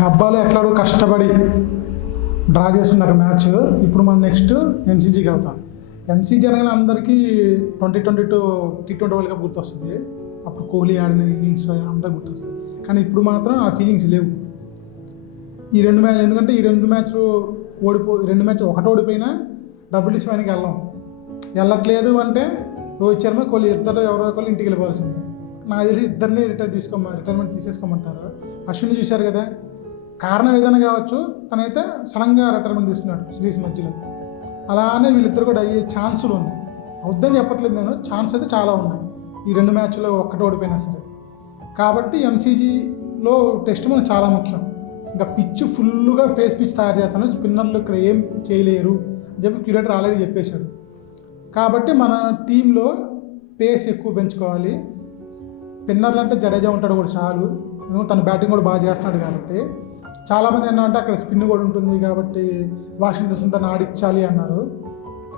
గబ్బాలు ఎట్లాడో కష్టపడి డ్రా చేసుకున్న మ్యాచ్. ఇప్పుడు మనం నెక్స్ట్ ఎంసీజీకి వెళ్తాం. ఎంసీజీ అనగానే అందరికీ 2022 T20 వరల్డ్ కప్ గుర్తొస్తుంది. అప్పుడు కోహ్లీ ఆడిన ఇన్నింగ్స్ అందరికి గుర్తొస్తుంది. కానీ ఇప్పుడు మాత్రం ఆ ఫీలింగ్స్ లేవు. ఈ రెండు మ్యాచ్ ఎందుకంటే ఈ రెండు మ్యాచ్ ఒకటి ఓడిపోయినా WTCకి వెళ్ళట్లేదు అంటే రోహిత్ శర్మ కోహ్లీ ఇద్దరు ఎవరో ఒకళ్ళు ఇంటికి వెళ్ళిపోవాల్సిందే. నాకు తెలిసి ఇద్దరిని రిటైర్మెంట్ తీసేసుకోమంటారు. అశ్విని చూశారు కదా, కారణం ఏదైనా కావచ్చు, తనైతే సడన్గా రిటైర్మెంట్ తీసుకున్నాడు సిరీస్ మధ్యలో. అలానే వీళ్ళిద్దరు కూడా అయ్యే ఛాన్సులు ఉన్నాయి. అవుద్దని చెప్పట్లేదు నేను, ఛాన్స్ అయితే చాలా ఉన్నాయి ఈ రెండు మ్యాచ్లో ఒక్కటి ఓడిపోయినా సరే. కాబట్టి ఎంసీజీలో టెస్ట్ మనకు చాలా ముఖ్యం. ఇంకా పిచ్ ఫుల్గా పేస్ పిచ్ తయారు చేస్తాను, స్పిన్నర్లు ఇక్కడ ఏం చేయలేరు అని చెప్పి క్యూరేటర్ ఆల్రెడీ చెప్పేశాడు. కాబట్టి మన టీంలో పేస్ ఎక్కువ పెంచుకోవాలి. స్పిన్నర్లు అంటే జడేజా ఉంటాడు కూడా చాలు, ఎందుకంటే తన బ్యాటింగ్ కూడా బాగా చేస్తున్నాడు. కాబట్టి చాలామంది ఏంటంటే అక్కడ స్పిన్ కూడా ఉంటుంది కాబట్టి వాషింగ్టన్ సుందర్ని ఆడించాలి అన్నారు.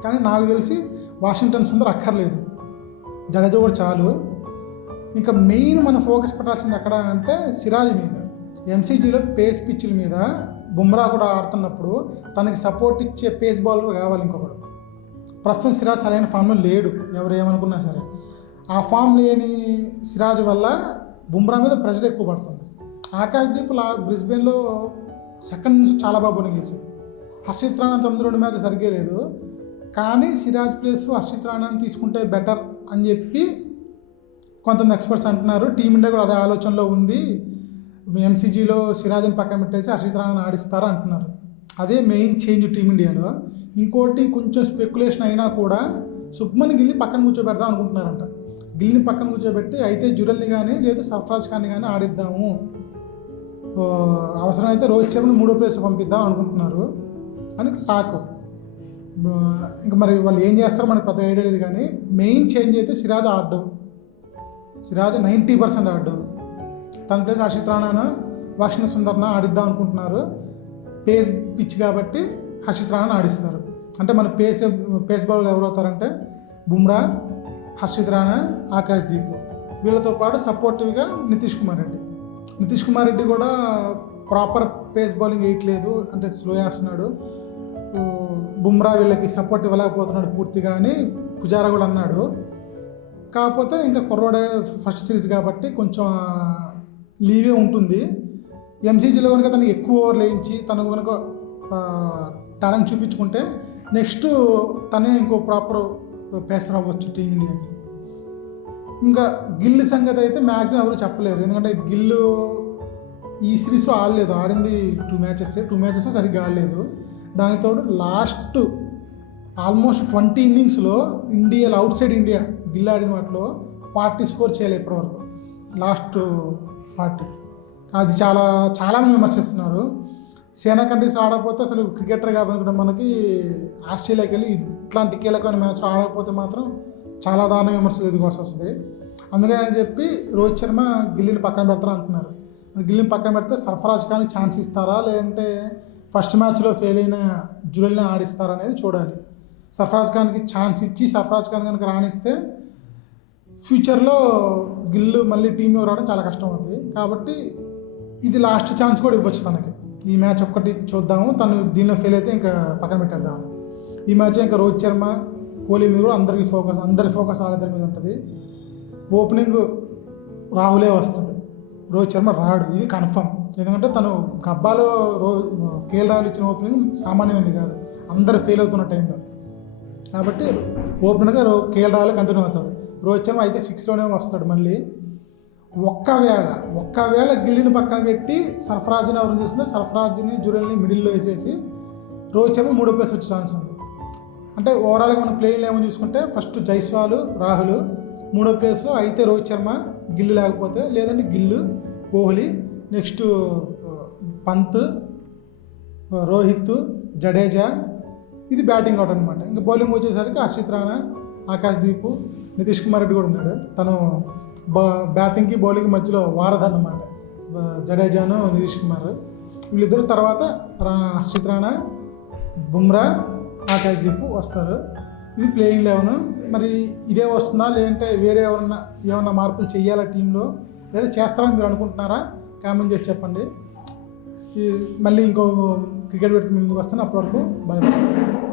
కానీ నాకు తెలిసి వాషింగ్టన్ సుందర్ అక్కర్లేదు, జడేజా కూడా చాలు. ఇంకా మెయిన్ మన ఫోకస్ పెట్టాల్సింది ఎక్కడ అంటే సిరాజ్ మీద. ఎంసీజీలో పేస్ పిచ్ల మీద బుమ్రా కూడా ఆడుతున్నప్పుడు తనకి సపోర్ట్ ఇచ్చే పేస్ బౌలర్ కావాలి ఇంకొకడు. ప్రస్తుతం సిరాజ్ సరైన ఫామ్లో లేడు, ఎవరు ఏమనుకున్నా సరే. ఆ ఫామ్ లేని సిరాజ్ వల్ల బుమ్రా మీద ప్రెషర్ ఎక్కువ పడుతుంది. ఆకాశ్దీప్ బ్రిస్బెన్లో సెకండ్ నుంచి చాలా బాగా బౌలింగ్ చేశాడు. హర్షిత్ రాణా 9 మ్యాచ్ సరిగ్గా లేదు, కానీ సిరాజ్ ప్లేస్ హర్షిత్ రాణాని తీసుకుంటే బెటర్ అని చెప్పి కొంతమంది ఎక్స్పర్ట్స్ అంటున్నారు. టీమిండియా కూడా అదే ఆలోచనలో ఉంది. ఎంసీజీలో సిరాజ్ని పక్కన పెట్టేసి హర్షిత్ రాణాని ఆడిస్తారు అంటున్నారు. అదే మెయిన్ చేంజ్ టీమిండియాలో. ఇంకోటి కొంచెం స్పెక్యులేషన్ అయినా కూడా శుభ్మన్ గిల్ని పక్కన కూర్చోబెడదాం అనుకుంటున్నారంట. గిల్ని పక్కన కూర్చోబెట్టి అయితే జురల్ని కానీ లేదు సర్ఫరాజ్ ఖాన్ని కానీ ఆడిద్దాము, అవసరమైతే రోహిత్ శర్మని 3వ ప్లేస్ పంపిద్దాం అనుకుంటున్నారు అని టాక్. ఇంకా మరి వాళ్ళు ఏం చేస్తారో మనకు పెద్ద ఐడియా లేదు. కానీ మెయిన్ చేంజ్ అయితే సిరాజ్ ఆడ్డు. సిరాజ్ 90% ఆడ్డు. తన ప్లేస్ హర్షిత్ రాణాను వాషింగ్టన్ సుందర్న ఆడిద్దాం అనుకుంటున్నారు. పేస్ పిచ్ కాబట్టి హర్షిత్ రాణాని ఆడిస్తారు. అంటే మన పేస్ బౌలర్ ఎవరు అవుతారంటే బుమ్రా, హర్షిత్ రాణా, ఆకాశ్దీప్. వీళ్ళతో పాటు సపోర్టివ్గా నితీష్ కుమార్ రెడ్డి కూడా ప్రాపర్ పేస్ బౌలింగ్ వేయట్లేదు, అంటే స్లో చేస్తున్నాడు. బుమ్రా వీళ్ళకి సపోర్ట్ ఇవ్వలేకపోతున్నాడు పూర్తిగా అని పుజారా కూడా అన్నాడు. కాకపోతే ఇంకా కుర్రోడే ఫస్ట్ సిరీస్ కాబట్టి కొంచెం లీవే ఉంటుంది. ఎంసీజీలో కనుక తనకి ఎక్కువ ఓవర్లు వేయించి తనకు కనుక టాలెంట్ చూపించుకుంటే నెక్స్ట్ తనే ఇంకో ప్రాపర్ పేసర్ అవ్వచ్చు టీమిండియాకి. ఇంకా గిల్ సంగతి అయితే మ్యాక్సిమం ఎవరు చెప్పలేరు, ఎందుకంటే గిల్ ఈ సిరీస్లో ఆడలేదు. ఆడింది 2 మ్యాచెస్ సరిగ్గా ఆడలేదు. దానితోడు లాస్ట్ ఆల్మోస్ట్ 20 ఇన్నింగ్స్లో ఇండియాలో అవుట్ సైడ్ ఇండియా గిల్ ఆడిన వాటిలో 40 స్కోర్ చేయలేదు ఇప్పటివరకు. లాస్ట్ 40 అది చాలామంది విమర్శిస్తున్నారు. సేనా కంట్రీస్ ఆడకపోతే అసలు క్రికెటర్ కాదనుకుంటే మనకి ఆస్ట్రేలియాకి వెళ్ళి ఇట్లాంటి కీలకమైన మ్యాచ్లో ఆడకపోతే మాత్రం చాలా దారుణ విమర్శలు ఎదుర్కోవాల్సి వస్తుంది. అందుకని చెప్పి రోహిత్ శర్మ గిల్లిని పక్కన పెడతారు అంటున్నారు. గిల్లిని పక్కన పెడితే సర్ఫరాజ్ ఖాన్ ఛాన్స్ ఇస్తారా, లేదంటే ఫస్ట్ మ్యాచ్లో ఫెయిల్ అయిన జురల్ని ఆడిస్తారా అనేది చూడాలి. సర్ఫరాజ్ ఖాన్కి ఛాన్స్ ఇచ్చి సర్ఫరాజ్ ఖాన్ కనుక రాణిస్తే ఫ్యూచర్లో గిల్లు మళ్ళీ టీంలో రావడం చాలా కష్టం అవుతుంది. కాబట్టి ఇది లాస్ట్ ఛాన్స్ కూడా ఇవ్వచ్చు తనకి. ఈ మ్యాచ్ ఒక్కటి చూద్దాము, తను దీనిలో ఫెయిల్ అయితే ఇంకా పక్కన పెట్టేద్దామని. ఈ మ్యాచ్ ఇంకా రోహిత్ శర్మ, కోహ్లీ మీద కూడా అందరి ఫోకస్ ఆడేదాని మీద ఉంటుంది. ఓపెనింగ్ రాహులే వస్తాడు, రోహిత్ శర్మ రాడు, ఇది కన్ఫర్మ్. ఎందుకంటే తను గబ్బాలో కేఎల్ రాహుల్ ఇచ్చిన ఓపెనింగ్ సామాన్యమైనది కాదు, అందరు ఫెయిల్ అవుతున్న టైంలో. కాబట్టి ఓపెనర్గా కేఎల్ రాహుల్ కంటిన్యూ అవుతాడు. రోహిత్ శర్మ అయితే 6లోనే వస్తాడు. మళ్ళీ ఒక్కవేళ గిల్లిని పక్కన పెట్టి సర్ఫరాజ్ని ఎవరిని తీసుకుంటే సర్ఫరాజ్ని జురల్ని మిడిల్లో వేసేసి రోహిత్ శర్మ 3వ ప్లేస్ వచ్చే ఛాన్స్ ఉంది. అంటే ఓవరాల్గా మనం ప్లేయింగ్ ఏమని చూసుకుంటే ఫస్ట్ జైస్వాల్, రాహుల్ 3వ ప్లేస్లో అయితే రోహిత్ శర్మ, గిల్లు లేకపోతే లేదంటే గిల్లు, కోహ్లీ, నెక్స్ట్ పంత్, రోహిత్, జడేజా. ఇది బ్యాటింగ్ అవుట్ అనమాట. ఇంకా బౌలింగ్ వచ్చేసరికి హర్షిత్ రాణా, ఆకాశ్దీప్, నితీష్ కుమార్ రెడ్డి కూడా ఉన్నాడు. తను బ్యాటింగ్కి బౌలింగ్ మధ్యలో వారధి అన్నమాట, జడేజాను నితీష్ కుమార్. వీళ్ళిద్దరు తర్వాత హర్షిత్ రాణా, బుమ్రా, ఆకాశ్దీప్ వస్తారు. ఇది ప్లేయింగ్ 11. మరి ఇదే వస్తుందా, లేదంటే వేరే ఏమన్నా మార్పులు చేయాలా టీంలో, లేదా చేస్తారని మీరు అనుకుంటున్నారా? కామెంట్ చేసి చెప్పండి. మళ్ళీ ఇంకో క్రికెట్ పెడితే ముందుకు వస్తాను. అప్పటి వరకు బాయ్ బాయ్.